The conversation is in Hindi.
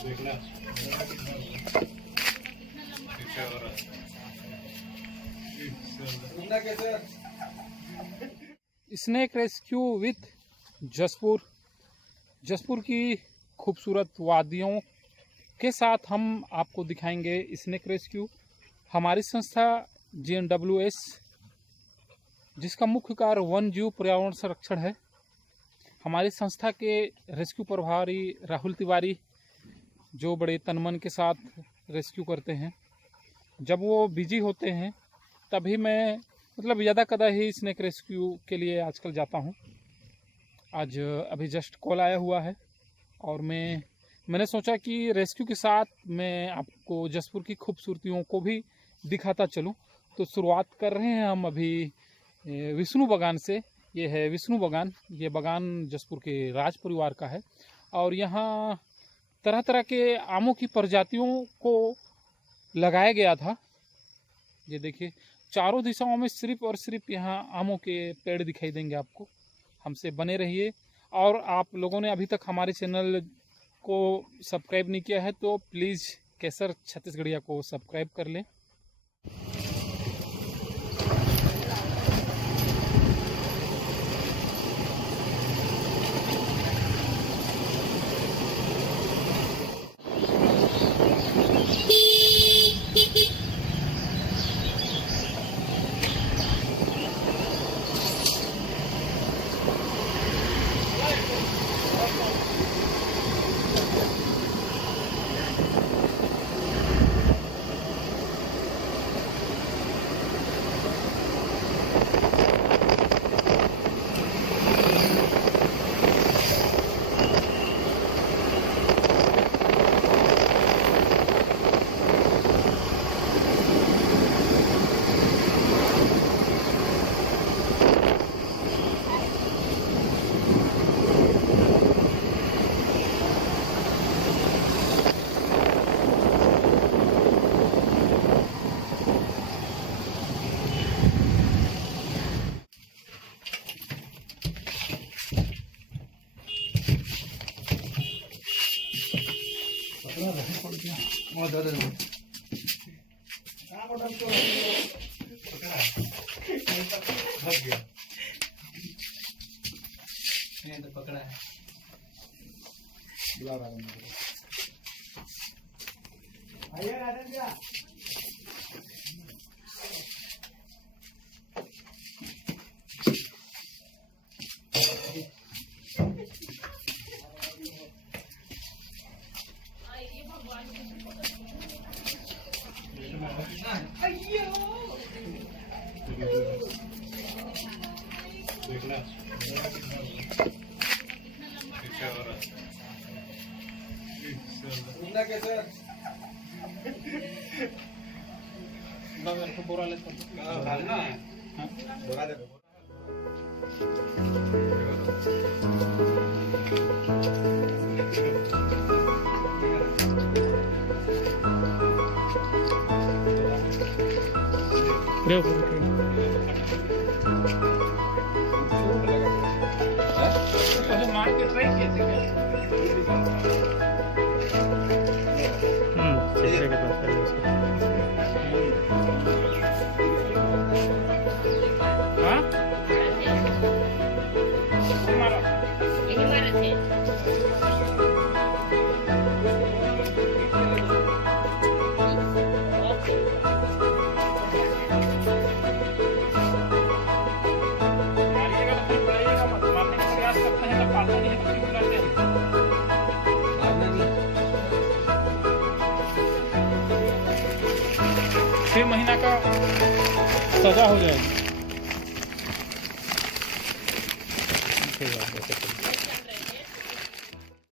देखना स्नेक रेस्क्यू विथ जसपुर की खूबसूरत वादियों के साथ हम आपको दिखाएंगे स्नेक रेस्क्यू। हमारी संस्था GNWS, जिसका मुख्य कार्य वन जीव पर्यावरण संरक्षण है। हमारी संस्था के रेस्क्यू प्रभारी राहुल तिवारी जो बड़े तनमन के साथ रेस्क्यू करते हैं, जब वो बिजी होते हैं तभी मैं ज़्यादा कदा ही स्नेक रेस्क्यू के लिए आजकल जाता हूँ। आज अभी जस्ट कॉल आया हुआ है और मैंने सोचा कि रेस्क्यू के साथ मैं आपको जसपुर की खूबसूरतियों को भी दिखाता चलूँ। तो शुरुआत कर रहे हैं हम अभी विष्णु बागान से। ये है विष्णु बागान। ये बागान जसपुर के राज परिवार का है और यहाँ तरह तरह के आमों की प्रजातियों को लगाया गया था। ये देखिए, चारों दिशाओं में सिर्फ और सिर्फ यहाँ आमों के पेड़ दिखाई देंगे आपको। हमसे बने रहिए। और आप लोगों ने अभी तक हमारे चैनल को सब्सक्राइब नहीं किया है तो प्लीज़ केसर छत्तीसगढ़िया को सब्सक्राइब कर लें। पकड़ा है। देखना बोरा लेता मार के ट्राई किए थे छह महीना का सजा हो जाएगी।